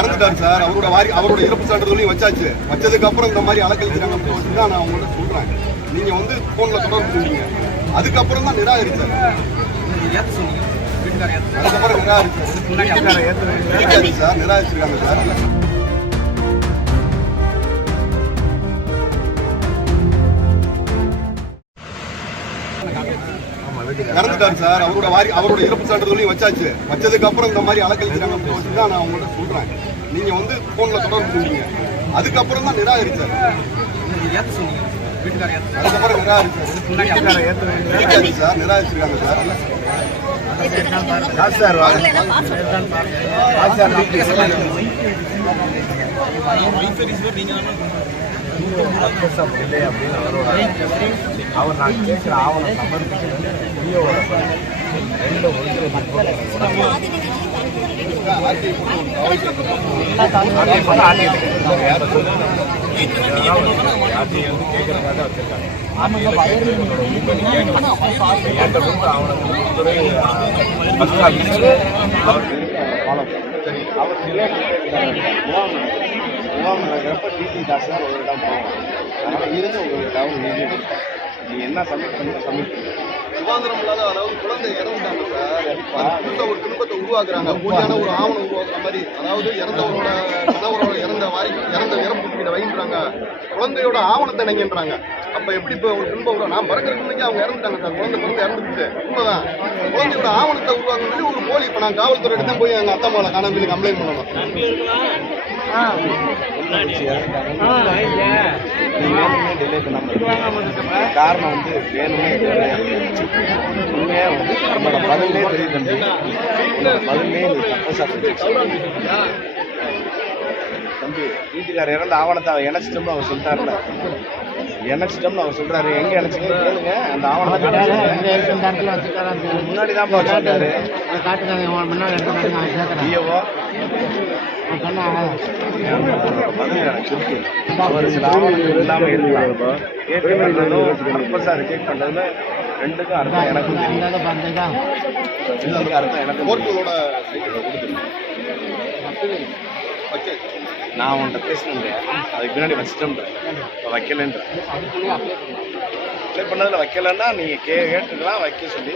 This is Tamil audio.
இறந்துட்டாரு சார். அவரோட இறப்பு சான்றிதழையும் வச்சாச்சு. வச்சதுக்கு அப்புறம் இந்த மாதிரி அலக்கழிக்கிறாங்க அப்படின்னு தான் நான் உங்கள்கிட்ட சொல்றேன். நீங்க வந்து போன்ல தொடர்பு சொன்னீங்க, அதுக்கப்புறம் தான் நிராகரிச்சாரு. அதுக்கப்புறம் நிராகரிச்சாரு சார், நிராகரிச்சிருக்காங்க சார். இறந்துட்டாரு சார். அவரோட இறப்பு சான்றிதழையும் வச்சாச்சு. வச்சதுக்கு அப்புறம் இந்த மாதிரி அலக்கழிக்கிறாங்க அப்படின்னு தான் நான் உங்கள்கிட்ட சொல்றேன். நீங்க வந்து போன்ல தொடர்பு சொன்னீங்க, அதுக்கப்புறம் தான் நிராகரிச்சாரு. அதுக்கப்புறம் நிராகரிச்சாரு சார், நிராகரிச்சிருக்காங்க சார். இல்லை அப்படின்னு அவர் நாங்கள் கேட்குற ஆவணம் சமர்ப்பிச்சு கேட்கறதுக்காக வச்சிருக்காங்க. முகாம் நடக்கிறப்ப டிடி தாசில்தார் ஒரு இடம் போவோம். அதனால் இருந்து உங்களுக்கு டவுன் நீ என்ன சப்மிட் சுகாதாரம் இல்லாத, அதாவது குழந்தை இறந்துட்டாங்க சார். ஒரு குடும்பத்தை உருவாக்குறாங்க, போலியான ஒரு ஆவணம் உருவாக்குற மாதிரி. அதாவது இறந்தவரோட கணவரோட இறந்த இறப்பு வைன்றாங்க, குழந்தையோட ஆவணத்தை நினைக்கின்றாங்க. அப்ப எப்படி இப்போ ஒரு குடும்பம் நான் பிறக்கிறதுக்கு அவங்க இறந்துட்டாங்க சார். குழந்தை பிறந்து இறந்துட்டு உண்மைதான். குழந்தையோட ஆவணத்தை உருவாக்குற சொல்லி ஒரு போலி. இப்போ நான் காவல்துறை எடுத்து போய் எங்க அத்தா மேல காணாமல் கம்ப்ளைண்ட் பண்ணணும். காரணம் வந்து வேணுமே உண்மையாக வந்து நம்மளோட பதிலே தெரியுது தம்பி. பதிலே தம்பி வீட்டுக்காரர் இறந்த ஆவணத்தை அவர் இணைச்சிட்டோம்னு அவர் சொல்லிட்டாருல. இணைச்சிட்டோம்னு அவர் சொல்றாரு. எங்க இணைச்சிங்க கேளுங்க. அந்த ஆவணத்தை முன்னாடி தான் சொல்றாரு. பதில் எனக்கு இருக்கு. அவர் சில ஆவணங்கள் இல்லாமல் இருக்கலாம். கேட்க ரிஜெக்ட் பண்றதுல ரெண்டுக்கும் அர்த்தம் எனக்கும் தெரியும். அர்த்தம் எனக்கு கோர்ட்டோட நான் உன்கிட்ட பேசணுங்க. அதுக்கு பின்னாடி வச்சிட்டோம்ன்றேன், இப்போ வைக்கலன்றேன். அப்ளை பண்ணதில் வைக்கலன்னா நீங்கள் கேட்டுக்கலாம் வைக்க சொல்லி